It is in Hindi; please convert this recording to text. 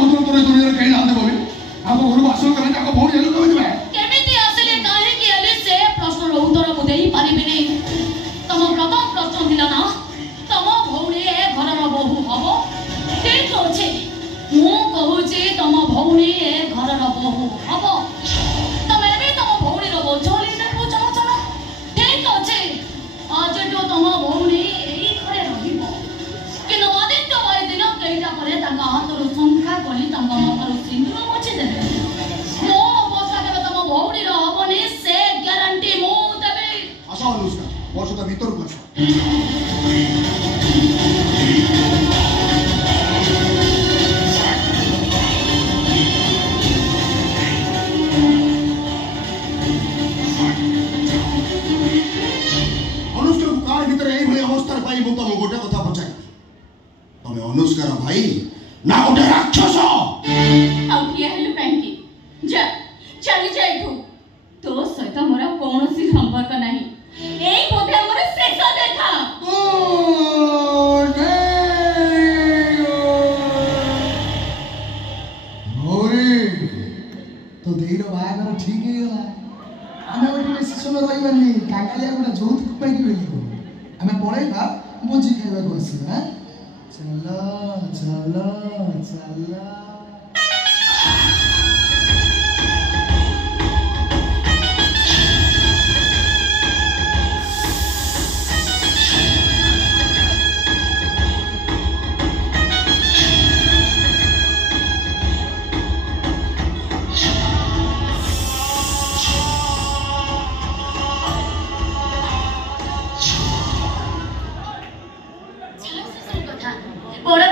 बदल तोरे दुनिया कहीं ना दे बोली आप घर को आसल करने जाको भौणी हेलो कमे दिबे केमिति आसले काहे कि आले से प्रश्न रो उत्तर मु देई पारिबे नै तम प्रथम प्रश्न दिला ना तम भौणी ए घर रो बहु हबो ठीक होछे मु कहू जे तम भौणी ए घर रो बहु हबो तमे भी तम भौणी रो बोझली ने पूछो चलो ठीक होछे आज जो तम भौणी एई घरे रहिबो किनो आदित्य भाई दिन केइटा करे ताका हातरो संख्या गली तंग मकर सिंदूर मोछि देबे मो अवस्था केबे तम भौणी रो हबनी से ग्यारंटी मु देबे आशा अनुष्का मोर सदा भीतर को आशा गोटे कथा पचार तमे अनुष्कार भाई ना गोटे राक्षस आउ किया हेलु कांकी जा चली जाइठु तो सहित मोर कोनोसी संपर्क नाही एई बोधे हमर शेष देखा मोरे तो देर बागर ठीक हे गला आमे ओटी शिशु न रहिबानी काकालिया गोटा जोत पाई कि बेली आमे पळेबा मुझे खाइबा को आसी हां चलो चलो चलो बड़ा